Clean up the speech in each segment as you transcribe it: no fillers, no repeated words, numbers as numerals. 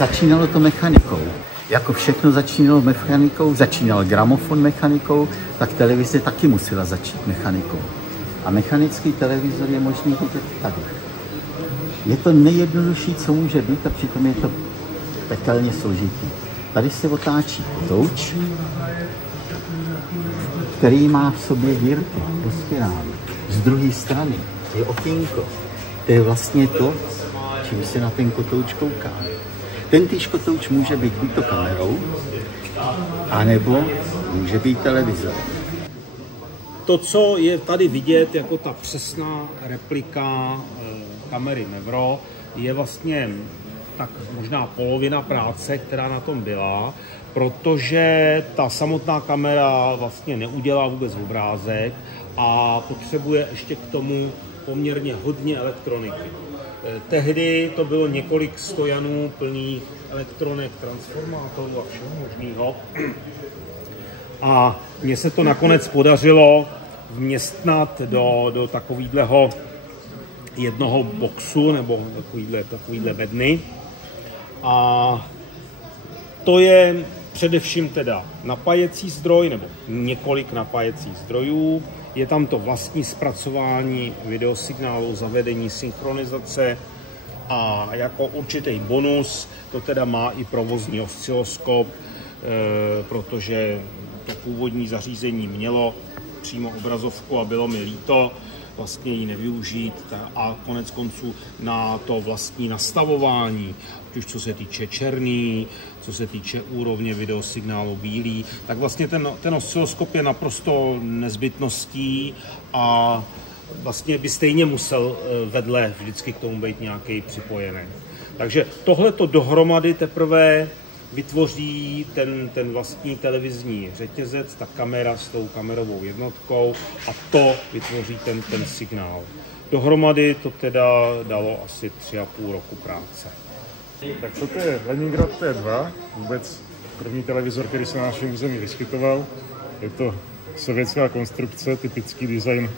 začínalo to mechanikou. Jako všechno začínalo mechanikou, začínal gramofon mechanikou, tak televize taky musela začít mechanikou. A mechanický televizor je možný vidět tady. Je to nejjednodušší, co může být, a přitom je to pekelně složitý. Tady se otáčí kotouč, který má v sobě dírky do spirály. Z druhé strany je okýnko. To je vlastně to, čím se na ten kotouč kouká. Tentýž kotouč může být buď to kamerou, anebo může být televizorem. To, co je tady vidět jako ta přesná replika kamery Nevro, je vlastně tak možná polovina práce, která na tom byla, protože ta samotná kamera vlastně neudělá vůbec obrázek a potřebuje ještě k tomu poměrně hodně elektroniky. Tehdy to bylo několik stojanů plných elektronik, transformátorů a všeho možného. A mně se to nakonec podařilo vměstnat do takového jednoho boxu nebo takovýhle bedny. A to je především teda napájecí zdroj nebo několik napájecích zdrojů. Je tam to vlastní zpracování videosignálu, zavedení synchronizace a jako určitý bonus to teda má i provozní osciloskop, protože to původní zařízení mělo přímo obrazovku a bylo mi líto vlastně ji nevyužít a konec konců na to vlastní nastavování, už co se týče černý, co se týče úrovně videosignálu bílý, tak vlastně ten osciloskop je naprosto nezbytností a vlastně by stejně musel vedle vždycky k tomu být nějaký připojený. Takže tohleto dohromady teprve vytvoří ten vlastní televizní řetězec, ta kamera s tou kamerovou jednotkou a to vytvoří ten signál. Dohromady to teda dalo asi 3,5 roku práce. Tak toto je Leningrad T2, vůbec první televizor, který se na našem území vyskytoval. Je to sovětská konstrukce, typický design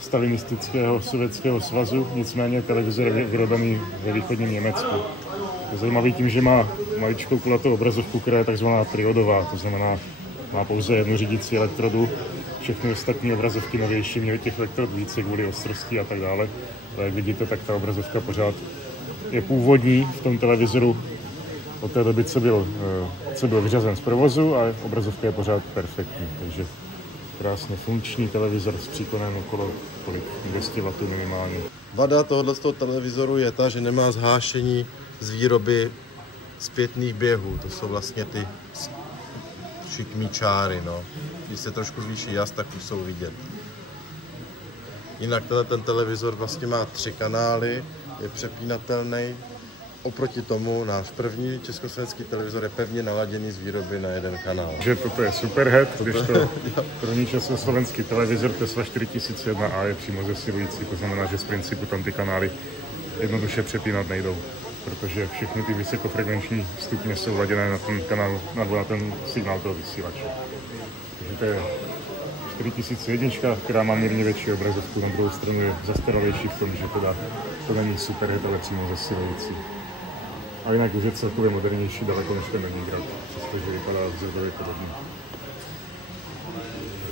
stalinistického Sovětského svazu, nicméně televizor je vyrobený ve východním Německu. Je zajímavý tím, že má maličkou kulatou obrazovku, která je takzvaná triodová, to znamená, má pouze jednu řídící elektrodu. Všechny ostatní obrazovky novější měly těch elektrod více kvůli ostrosti a tak dále. Ale jak vidíte, tak ta obrazovka pořád je původní v tom televizoru od té doby, co byl vyřazen z provozu, a obrazovka je pořád perfektní. Takže krásně funkční televizor s příkonem okolo 200 W minimálně. Vada tohoto televizoru je ta, že nemá zhášení z výroby zpětných běhů. To jsou vlastně ty šikmý čáry. No. Když se trošku zvýší jas, tak už jsou vidět. Jinak ten televizor vlastně má 3 kanály, je přepínatelný. Oproti tomu náš první československý televizor je pevně naladěný z výroby na jeden kanál. Že toto je Superhead, když to první československý televizor Tesla 4001A je přímo zesilující, to znamená, že z principu tam ty kanály jednoduše přepínat nejdou, protože všechny ty vysokofrekvenční stupně jsou laděné na ten kanál, nebo na ten signál toho vysílače. Takže to je 4001, která má mírně větší obrazovku, na druhou stranu je zastaralejší v tom, že teda to není Superhead, ale přímo zesilující. A jinak už je celkově modernější daleko než ten Leningrad, přestože vypadá vzorově podobně.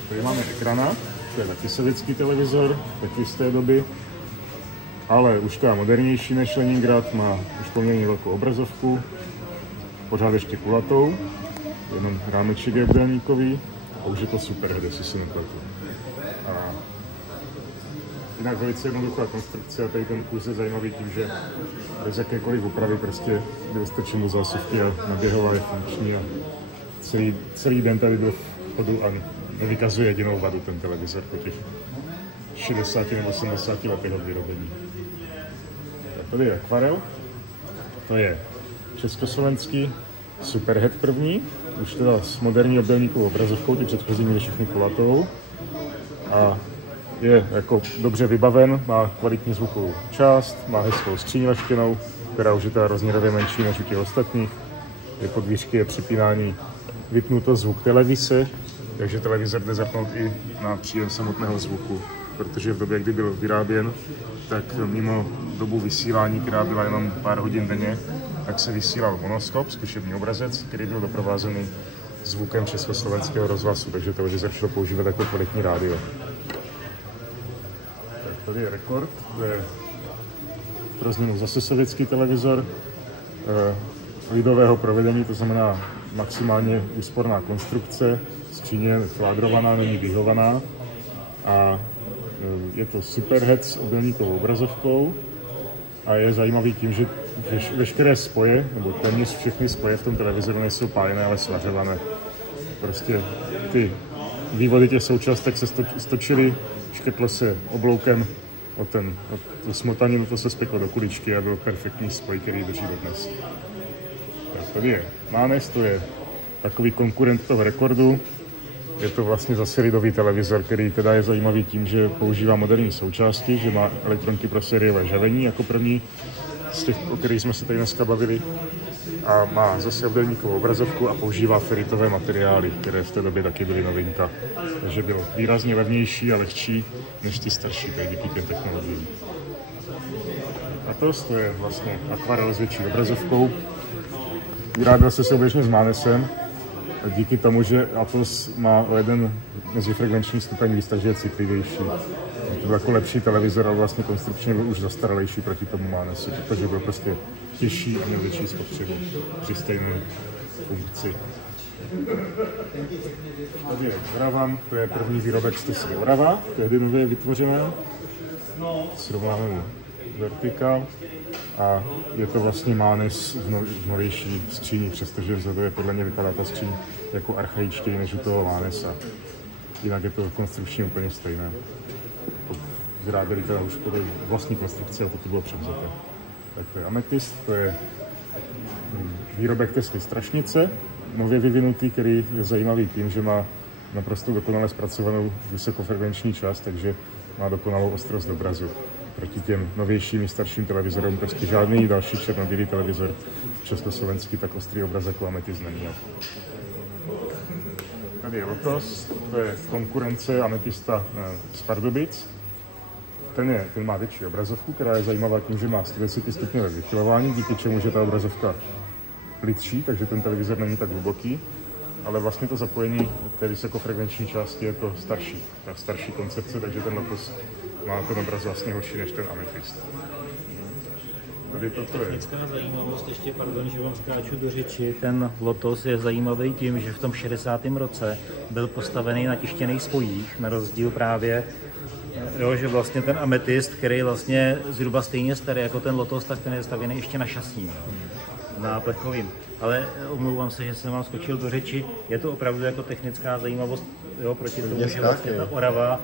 Tady máme ekrana, to je taky sovětský televizor, taky z té doby, ale už to je modernější než Leningrad, má už poměrně velkou obrazovku, pořád ještě kulatou, jenom rámeček je obdélníkový a už je to Superhead, jestli si nepletu. A jinak velice jednoduchá konstrukce a tady ten kus je zajímavý tím, že bez jakékoliv úpravy prostě byl strčen do zásuvky a naběhová je funkční a celý den tady byl v chodu a nevykazuje jedinou vadu ten televizor po těch 60 nebo 70 letech od vyrobení. Tady je akvarel, to je československý Superhead první, už teda s moderní obdélníkovou obrazovkou, ty předchozí měly všechny kulatou a je jako dobře vybaven, má kvalitní zvukovou část, má hezkou skříň laštěnou, která už je teda rozměrově menší než u těch ostatních. Pod dvířky je připínání vypnuto zvuk televize, takže televizor jde zapnout i na příjem samotného zvuku, protože v době, kdy byl vyráběn, tak mimo dobu vysílání, která byla jenom pár hodin denně, tak se vysílal monoskop, zkušební obrazec, který byl doprovázený zvukem československého rozhlasu, takže televizor šlo používat jako kvalitní rádio. Tak tady je rekord, to je pro změnu zase sovětský televizor lidového provedení, to znamená maximálně úsporná konstrukce, skříně fládrovaná, není vyhovaná a je to superhead s obdélníkovou obrazovkou a je zajímavý tím, že veškeré spoje, nebo téměř všechny spoje v tom televizoru nejsou pájené, ale svařované. Prostě ty vývody těch součástek se stočily, škrtlo se obloukem o tu smotaninu, to se speklo do kuličky a byl perfektní spoj, který drží dodnes. Tak tady je Mánes, to je takový konkurent toho rekordu. Je to vlastně zase lidový televizor, který teda je zajímavý tím, že používá moderní součásti, že má elektronky pro sériové žavení jako první z těch, o kterých jsme se tady dneska bavili. A má zase obdélníkovou obrazovku a používá feritové materiály, které v té době taky byly novinka. Takže byl výrazně levnější a lehčí než ty starší, tady díky těm technologiím. Atos, to je vlastně akvarel s větší obrazovkou. Vyráběl se souběžně s Mánesem. Díky tomu, že Atos má o jeden mezifrekvenční stupeň víc, takže je citlivější. To byl jako lepší televizor, ale vlastně konstrukčně byl už zastaralejší proti tomu Mánesu, protože byl prostě těžší a měl větší spotřebu při stejné funkci. Tady je Oravan, to je první výrobek z Tesly Orava, tehdy nově vytvořené. Srovnáme vertikál a je to vlastně Mánes v novější skříni, přestože vzhledově podle mě vypadá ta skříň jako archaičtěji než u toho Mánesa. Jinak je to konstrukčně úplně stejné. Vyráběli teda už podle vlastní konstrukce a to bylo převzaté. Tak to je Amethyst, to je výrobek Tesly Strašnice, nově vyvinutý, který je zajímavý tím, že má naprosto dokonale zpracovanou vysokofrekvenční část, takže má dokonalou ostrost obrazu. Proti těm novějším, starším televizorům prostě žádný další černobílý televizor československý tak ostrý obraz jako Amethyst neměl. Tady je Lotos, to je konkurence Amethysta z Pardubic. Ten má větší obrazovku, která je zajímavá tím, že má 110 stupňové vychylování, díky čemu je ta obrazovka plitší, takže ten televizor není tak hluboký. Ale vlastně to zapojení té vysokofrekvenční části je to starší koncepce, takže ten Lotos má ten obraz vlastně horší než ten Amethyst. Tady toto je. Technická zajímavost, ještě pardon, že vám skáču do řeči, ten Lotos je zajímavý tím, že v tom 60. roce byl postavený na tištěných spojích, na rozdíl právě, že vlastně ten Amethyst, který je vlastně zhruba stejně starý jako ten Lotos, tak ten je stavěný ještě na šasí, na plechovým. Ale omlouvám se, že jsem vám skočil do řeči, je to opravdu jako technická zajímavost, proti tomu, že vlastně ta Orava,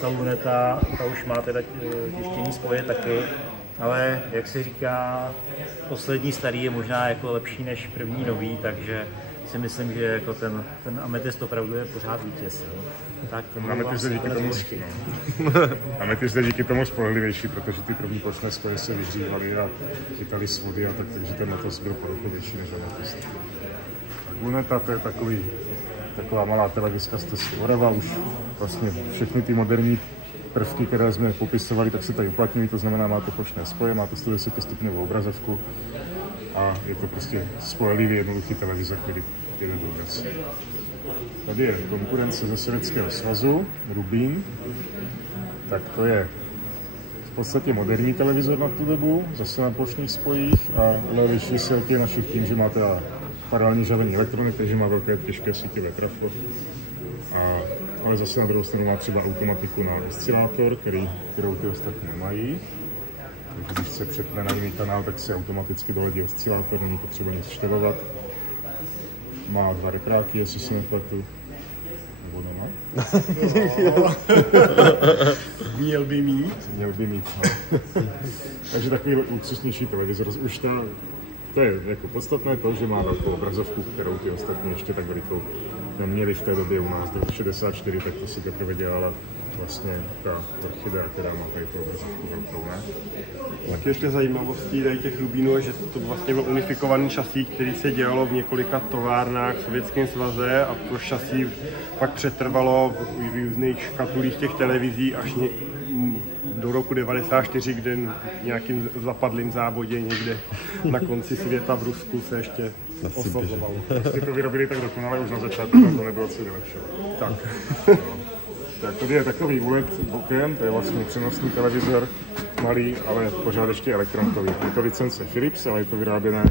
ta luneta, ta už má teda tištění spoje taky, ale jak se říká, poslední starý je možná jako lepší než první nový, takže si myslím, že jako ten Amethyst opravdu je pořád vítěz. Tak, Amethyst je díky tomu spolehlivější, protože ty první plošné spoje se vyhřívaly a chytaly z vody, takže ten Lotos byl pohodlnější než Amethyst. Luneta, to je taková malá televizka z Tesly Orava, už vlastně všechny ty moderní prvky, které jsme popisovali, tak se tady uplatňují, to znamená, má to plošné spoje, má to 110 stupňovou obrazovku a je to prostě spolehlivý jednoduchý televizor, který jede do obraz. Tady je konkurence ze Sovětského svazu, Rubin, tak to je v podstatě moderní televizor na tu dobu, zase na plošných spojích, ale liší se od těch našich tím, že má teda paralelní žavený elektronik, takže má velké těžké sítivé trafo. Ale zase na druhou stranu má třeba automatiku na oscilátor, kterou ty ostatní nemají. Takže když se přepne na jiný kanál, tak se automaticky doladí oscilátor, není potřeba nic štelovat. Má 2 repráky, jestli se nepletu. Nebo nemá? Měl by mít. No. Takže takový luxusnější televizor. Už to je jako podstatné to, že má velkou obrazovku, kterou ty ostatní ještě tak velikou neměli v té době u nás. Do 64, tak to si teprve dělala vlastně ta Orchidea, která má tady tu obrazovku velkou, ne? Tak ještě zajímavostí tady těch Rubinů, že to vlastně byl unifikovaný šasí, který se dělalo v několika továrnách v Sovětském svaze a to šasí pak přetrvalo v různých škatulích těch televizí až do roku 94, kde v nějakým zapadlým závodě někde na konci světa v Rusku se ještě osazovalo. Jste to vyrobili tak dokonale už na začátku, to nebylo co vylepšovat. Tak. Tak tady je takový úlet bokem, to je vlastně přenosný televizor, malý, ale pořád ještě elektronkový. Je to licence Philips, ale je to vyráběné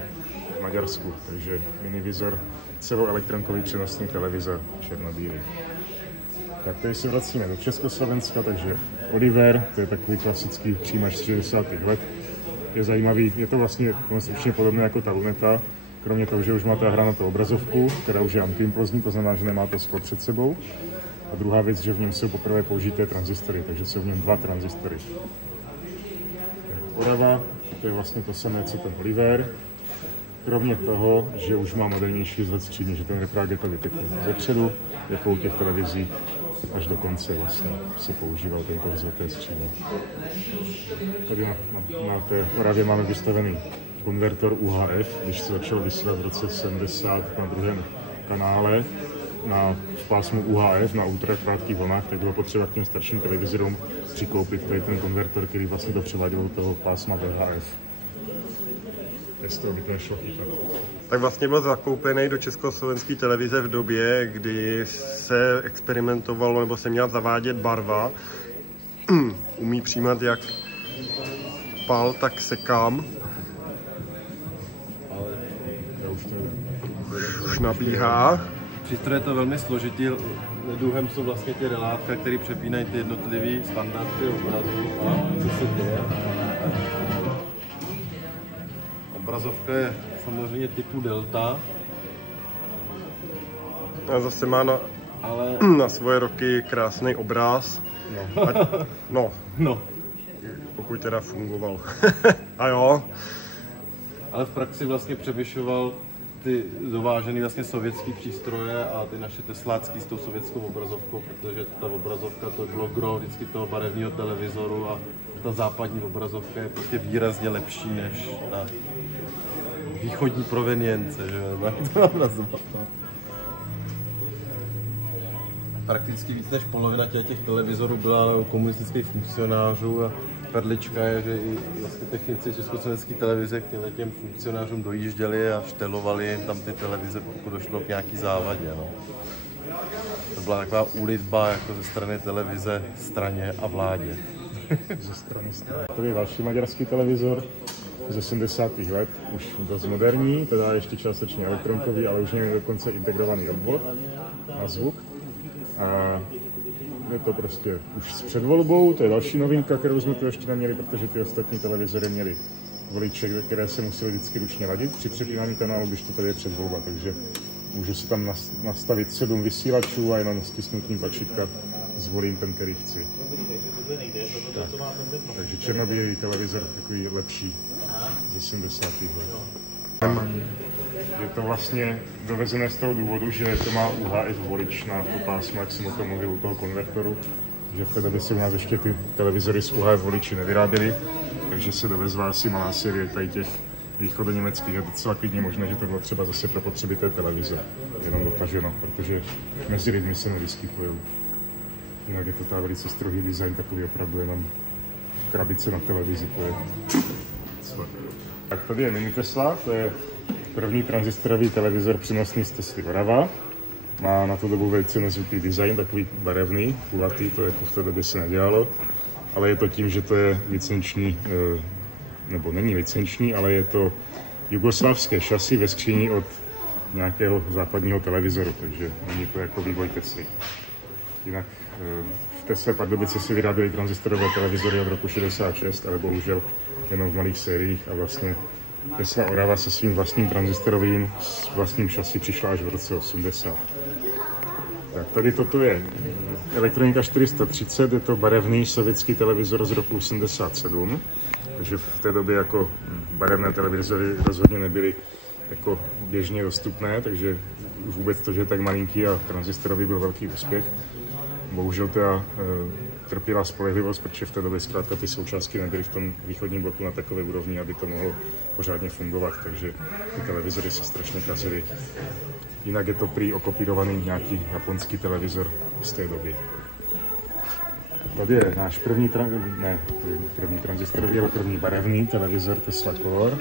v Maďarsku, takže minivizor, celoelektronkový přenosný televizor, černobílý. Tak tady se vracíme do Československa, takže Oliver, to je takový klasický přijímač z 60. let. Je zajímavý, je to vlastně konstrukčně podobné jako ta luneta, kromě toho, že už má ta hranou obrazovku, která už je antiimplozní, to znamená, že nemá to sklo před sebou. A druhá věc, že v něm jsou poprvé použité transistory, takže jsou v něm 2 transistory. Orava, to je vlastně to samé, co ten Oliver. Kromě toho, že už má modernější vzhled skříně, že ten reprák je to vypěkný zepředu, jako u těch televizí, až do konce vlastně se používal tento vzhled té skříně. Tady na té Oravě máme vystavený konvertor UHF, když se začal vysílat v roce 70 na druhém kanále, v pásmu UHF na ultrakrátkých vlnách, tak bylo potřeba k těm starším televizorům přikoupit tady ten konvertor, který vlastně to převáděl do toho pásma VHF. Z toho by to nešlo chytat. Tak vlastně byl zakoupený do československé televize v době, kdy se experimentovalo nebo se měla zavádět barva. Umí přijímat jak pal, tak sekám. Ale už nabíhá. Přístroj je to velmi složitý, neduhem jsou vlastně ty relátka, které přepínají ty jednotlivé standardy obrazu a co se děje. Obrazovka je samozřejmě typu Delta. A zase má na svoje roky krásný obraz. No. Pokud teda fungoval. A jo. Ale v praxi vlastně převyšoval ty dovážené vlastně sovětské přístroje a ty naše teslácký s tou sovětskou obrazovkou, protože ta obrazovka to bylo gro vždycky toho barevného televizoru a ta západní obrazovka je prostě výrazně lepší než ta východní provenience, že to obrazovat. Prakticky víc než polovina těch televizorů byla komunistických funkcionářů a perlička je, že i vlastně technici československé televize k těm funkcionářům dojížděli a štelovali jim tam ty televize, pokud došlo k nějaký závadě. No. To byla taková úlitba jako ze strany televize straně a vládě. Ze strany. To je další maďarský televizor z 80. let, už dost moderní, teda ještě částečně elektronkový, ale už je dokonce integrovaný obvod na zvuk. A je to prostě už s předvolbou, to je další novinka, kterou jsme tu ještě neměli, protože ty ostatní televizory měly voliče, které se museli vždycky ručně ladit při přepínání kanálu, když to tady je předvolba, takže můžu si tam nastavit 7 vysílačů a jenom stisknutím tlačítka zvolím ten, který chci. Takže černobílý televizor, takový lepší ze 70. let. Je to vlastně dovezené z toho důvodu, že to má UHF volič na to pásmo, jak jsem o tom mluvil u toho konvertoru, že v té době se u nás ještě ty televizory s UHF voliči nevyráběly, takže se dovezla asi malá série tady těch východoněmeckých. Je docela klidně možné, že to bylo třeba zase pro potřeby té televize, jenom dotaženo, protože mezi lidmi se nevyskytují. Jinak je to ta velice strohý design, takový opravdu jenom krabice na televizi, to je. Tak tady je mini Tesla, to je první transistorový televizor přenosný z Tesly Orava. Má na tu dobu velice nezvyklý design, takový barevný, kulatý, to jako v té době se nedělalo. Ale je to tím, že to je licenční, nebo není licenční, ale je to jugoslávské šasy ve skříni od nějakého západního televizoru, takže není to jako vývoj Tesly. Jinak v Tesle Pardubice si vyráběly tranzistorové televizory od roku 66, ale bohužel jenom v malých sériích a vlastně Tesla Orava se svým vlastním transistorovým, s vlastním šasy přišla až v roce 80. Tak tady toto je Elektronika 430, je to barevný sovětský televizor z roku 87, takže v té době jako barevné televizory rozhodně nebyly jako běžně dostupné, takže už vůbec to, že je tak malinký a transistorový byl velký úspěch. Bohužel teda trpěla spolehlivost, protože v té době zkrátka ty součástky nebyly v tom východním bloku na takové úrovni, aby to mohlo pořádně fungovat, takže ty televizory se strašně kazily. Jinak je to prý okopírovaný nějaký japonský televizor z té doby. Tady je náš první transistorový, ale první barevný televizor Tesla Color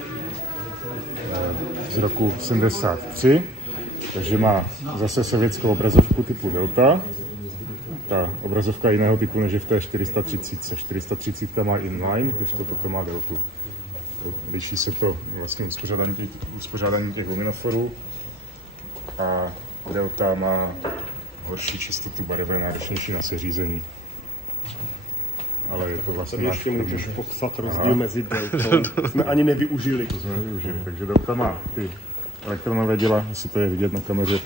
z roku 73, takže má zase sovětskou obrazovku typu Delta. Ta obrazovka jiného typu než je v té 430. 430 má inline, když toto má Deltu. Liší se to vlastně uspořádání těch luminoforů a Delta má horší čistotu barev, náročnější na seřízení. Ale je to vlastně náš ještě můžeš popsat rozdíl mezi Deltou. To jsme ani nevyužili. To jsme nevyužili, takže Delta má ty elektronové děla, jestli to je vidět na kameře,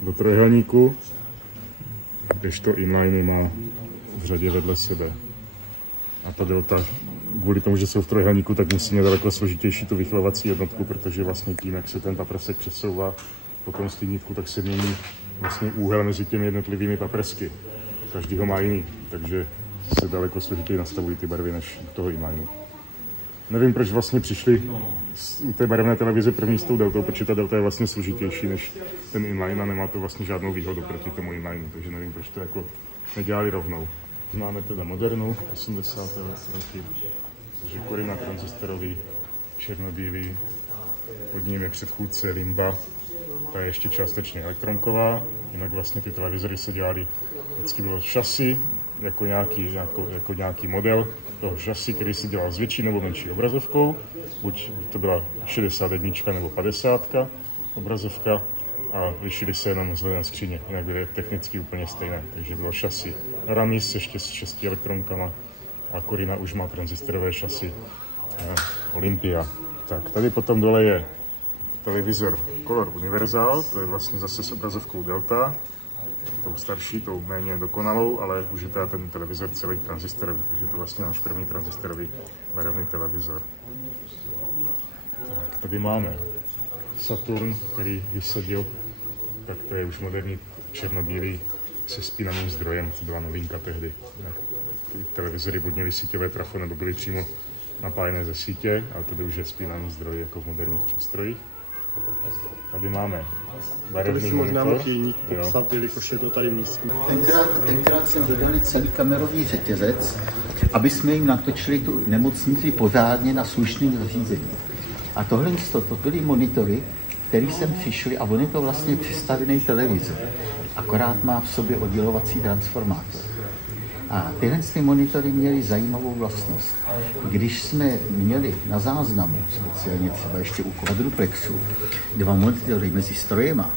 do trojúhelníku, kdežto inline má v řadě vedle sebe. A ta Delta, kvůli tomu, že jsou v trojúhelníku, tak musí mít daleko složitější tu vychylovací jednotku, protože vlastně tím, jak se ten paprsek přesouvá po tom slínítku, tak se mění vlastně úhel mezi těmi jednotlivými paprsky. Každý ho má jiný, takže se daleko složitěji nastavují ty barvy než u toho inlineu. Nevím, proč vlastně přišli u té barevné televize první s tou Deltou, protože ta Delta je vlastně složitější než ten inline a nemá to vlastně žádnou výhodu proti tomu inlineu, takže nevím, proč to jako nedělali rovnou. Máme teda modernu, 80. roky, takže Corina transistorový, černobílý, pod ním je předchůdce Limba, ta je ještě částečně elektronková, jinak vlastně ty televizory se dělaly, vždycky bylo šasi, jako nějaký model toho šasi, který se dělal s větší nebo menší obrazovkou, buď to byla 61 nebo 50 obrazovka a lišily se jenom vzhledem skříně, jinak byly technicky úplně stejné, takže bylo šasi Aramis ještě s 6 elektronkama a Corina už má tranzistorové šasi Olympia. Tak, tady potom dole je televizor Color Universal, to je vlastně zase s obrazovkou Delta, tou starší, tou méně dokonalou, ale už je teda ten televizor celý transistorový, takže to je vlastně náš první transistorový barevný televizor. Tak, tady máme Saturn, který vysadil, tak to je už moderní černobílý se spínaným zdrojem, to byla novinka tehdy. Ty televizory buď měly síťové trafo, nebo byly přímo napájené ze sítě, ale tady už je spínaný zdroj jako v moderních přístrojích. Tady máme barevný možná monitor. mohl popsat, jelikož je to tady místní. Tenkrát jsem dodali celý kamerový řetězec, aby jsme jim natočili tu nemocnici pořádně na slušném zařízení. A tohle to byly monitory, které sem přišly a on je to vlastně přestavěný televizor. Akorát má v sobě oddělovací transformátor. A tyhle monitory měly zajímavou vlastnost. Když jsme měli na záznamu, speciálně třeba ještě u quadruplexu, 2 monitory mezi strojema,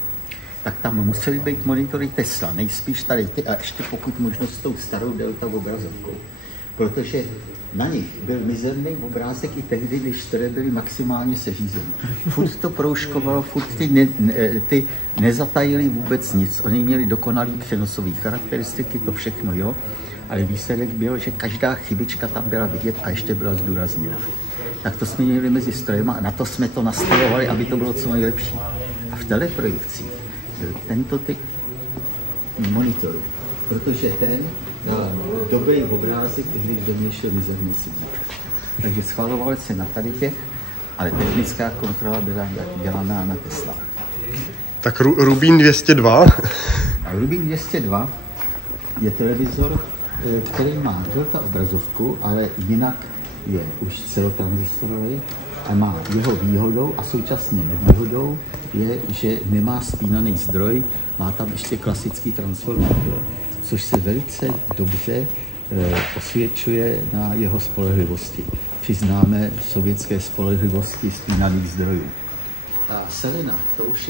tak tam musely být monitory Tesla, nejspíš tady ty a ještě pokud možno s tou starou Delta obrazovkou. Protože na nich byl mizerný obrázek i tehdy, když které byly maximálně seřízeny. Furt to proužkovalo, furt ty nezatajili vůbec nic. Oni měli dokonalý přenosové charakteristiky, to všechno, jo. Ale výsledek byl, že každá chybička tam byla vidět a ještě byla zdůrazněna. Tak to jsme měli mezi strojema a na to jsme to nastavovali, aby to bylo co nejlepší. A v teleprojekcích byl tento typ monitoru, protože ten dal dobrý obrázek, když do něj šel mizerný signál. Takže schvalovali se na tady těch, ale technická kontrola byla dělaná na Teslách. Tak Rubin 202. A Rubin 202 je televizor, který má Delta obrazovku, ale jinak je už celotranzistorový a má jeho výhodou a současně nevýhodou je, že nemá spínaný zdroj, má tam ještě klasický transformátor, což se velice dobře osvědčuje na jeho spolehlivosti. Přiznáme sovětské spolehlivosti spínaných zdrojů. A Selena, to už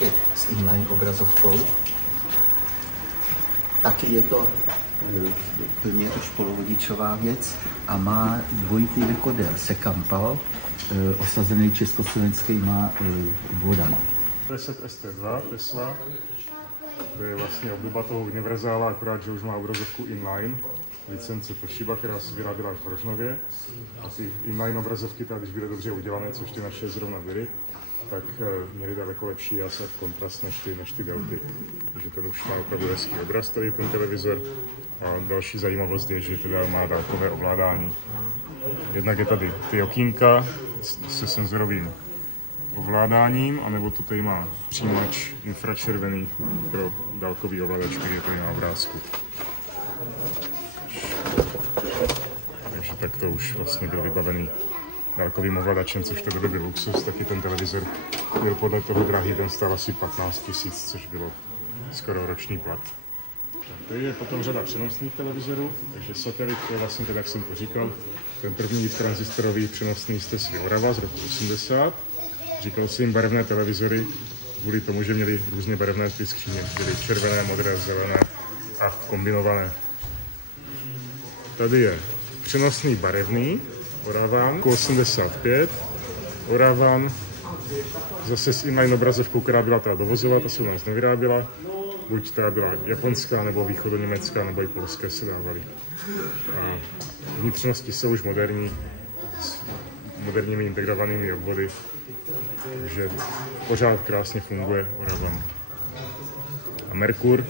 je s inline obrazovkou. Taky je to plně už polovodičová věc a má dvojitý dekoder Sekampal, osazený československýma vodama. 10 ST2 Tesla, to je vlastně obdoba toho univerzála, akorát, že už má obrazovku inline, licence Toshiba, která se vyráběla v Rožnově. A ty inline obrazovky, když byly dobře udělané, což ty naše zrovna byly, tak měli daleko lepší jasný kontrast než ty Delty. Takže to už má opravdu hezký obraz tady ten televizor. A další zajímavost je, že teda má dálkové ovládání. Jednak je tady ty okýnka se senzorovým ovládáním, anebo to tady má přijímač infračervený pro dálkový ovladač, který je tady na obrázku. Takže tak to už vlastně byl vybavený dálkovým ovladačem, což v té době byl luxus. Taky ten televizor byl podle toho drahý, ten stál asi 15 000, což bylo skoro roční plat. Tady je potom řada přenosných televizorů, takže satelit je vlastně tak, jak jsem to říkal. Ten první transistorový přenosný z Tesly Orava z roku 80. Říkal jsem jim barevné televizory kvůli tomu, že měli různě barevné ty skříně. Byly červené, modré, zelené a kombinované. Tady je přenosný barevný Oravan 85. Oravan zase s inline obrazovkou, která byla teda dovozová, ta se u nás nevyráběla. Buď teda byla japonská, nebo východoněmecká, nebo i polské se dávaly. A vnitřnosti jsou už moderní, s moderními integrovanými obvody, takže pořád krásně funguje Oravan. A Merkur,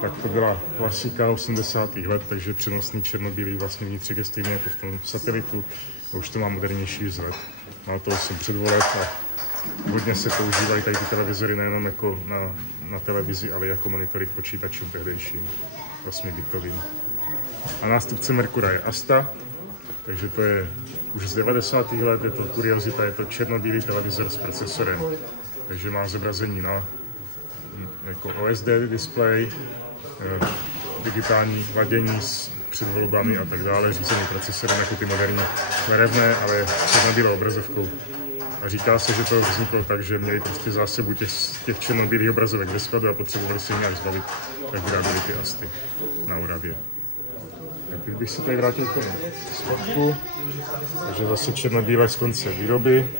tak to byla klasika 80. let, takže přenosný černobílý vlastně vnitřek je stejný jako v tom satelitu, a už to má modernější vzhled. Má to 8 předvoleb a hodně se používají tady ty televizory nejenom jako na televizi, ale jako monitory k počítačům tehdejším, 8bitovým. A nástupce Merkura je Asta, takže to je už z 90. let, je to kuriozita, je to černobílý televizor s procesorem, takže má zobrazení na jako OSD display, digitální ladění s předvolbami a tak dále, řízený procesorem jako ty moderní barevné, ale černobílou obrazovkou. A říká se, že to vzniklo tak, že měli prostě zásobu těch černobílých obrazovek ve skladu a potřebovali si je nějak zbavit, tak vyráběli ty Asty na Oravě. Tak bych se tady vrátil k tomu spodku, takže zase černobílé z konce výroby,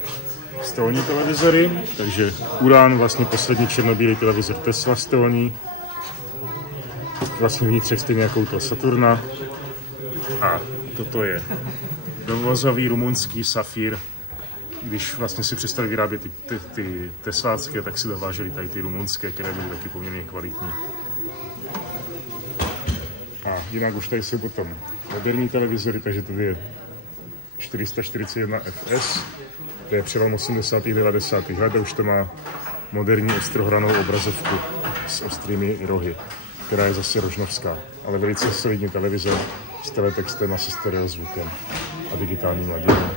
stolní televizory, takže Uran, vlastně poslední černobílý televizor Tesla stolní, vlastně vnitřek stejně jako u toho Saturna. A toto je dovozový rumunský Safír. Když vlastně si přestali vyrábět ty teslácké, tak si dováželi tady ty rumunské, které byly taky poměrně kvalitní. A jinak už tady jsou potom moderní televizory, takže tady je 441 FS, to je přelom 80. 90. let a už to má moderní ostrohranou obrazovku s ostrými rohy, která je zase rožnovská, ale velice solidní televizor s teletextem a se stereozvukem a digitálním laděním.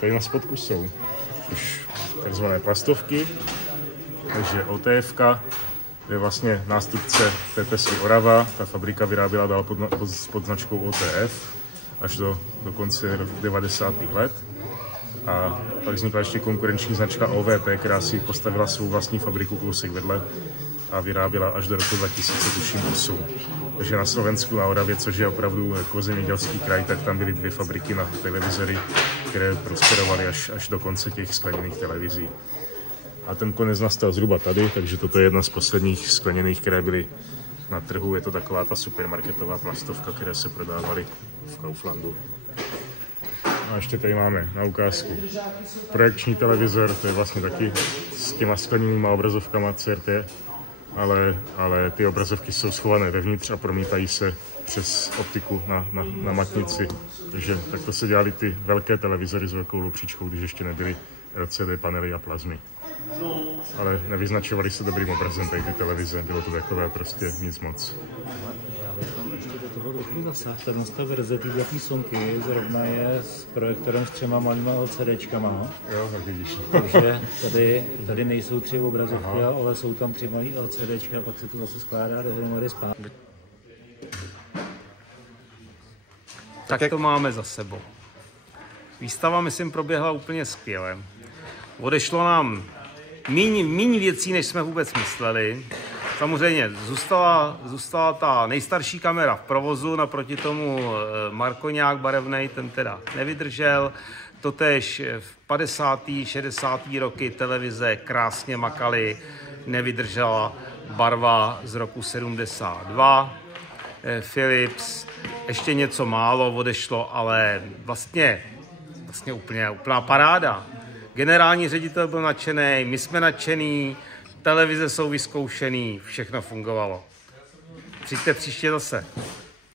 Tady na spodku jsou už takzvané plastovky, takže OTF-ka je vlastně nástupce té Tesly Orava. Ta fabrika vyráběla dál pod značkou OTF až do konce 90. let. A pak vznikla ještě konkurenční značka OVP, která si postavila svou vlastní fabriku kousek vedle a vyráběla až do roku 2008. Takže na Slovensku, na Oravě, což je opravdu jako zemědělský kraj, tak tam byly 2 fabriky na televizory, které prosperovaly až do konce těch skleněných televizí. A ten konec nastal zhruba tady, takže toto je jedna z posledních skleněných, které byly na trhu. Je to taková ta supermarketová plastovka, které se prodávaly v Kauflandu. A ještě tady máme na ukázku projekční televizor, to je vlastně taky s těma skleněnýma obrazovkama CRT, ale ty obrazovky jsou schované vevnitř a promítají se přes optiku na matnici. Takže takto se dělaly ty velké televizory s velkou lupříčkou, když ještě nebyly LCD panely a plazmy. Ale nevyznačovaly se dobrým obrazem tady ty televize, bylo to takové prostě nic moc. Já bych tam ještě do toho trochu zasáhl. Ta verze té sonky zrovna je s projektorem s 3 malýma LCDčkama. Jo, tak vidíš. Takže tady nejsou 3 obrazovky, ale jsou tam 3 malý LCDčka a pak se to zase skládá dohromady zpátky. Tak to máme za sebou. Výstava, myslím, proběhla úplně skvěle. Odešlo nám míň věcí, než jsme vůbec mysleli. Samozřejmě zůstala ta nejstarší kamera v provozu, naproti tomu Markoňák barevnej, ten teda nevydržel. Totéž v 50. 60. roky televize krásně makaly, nevydržela barva z roku 72. Philips, ještě něco málo odešlo, ale vlastně úplná paráda. Generální ředitel byl nadšený, my jsme nadšený, televize jsou vyzkoušený, všechno fungovalo. Přijďte příště zase.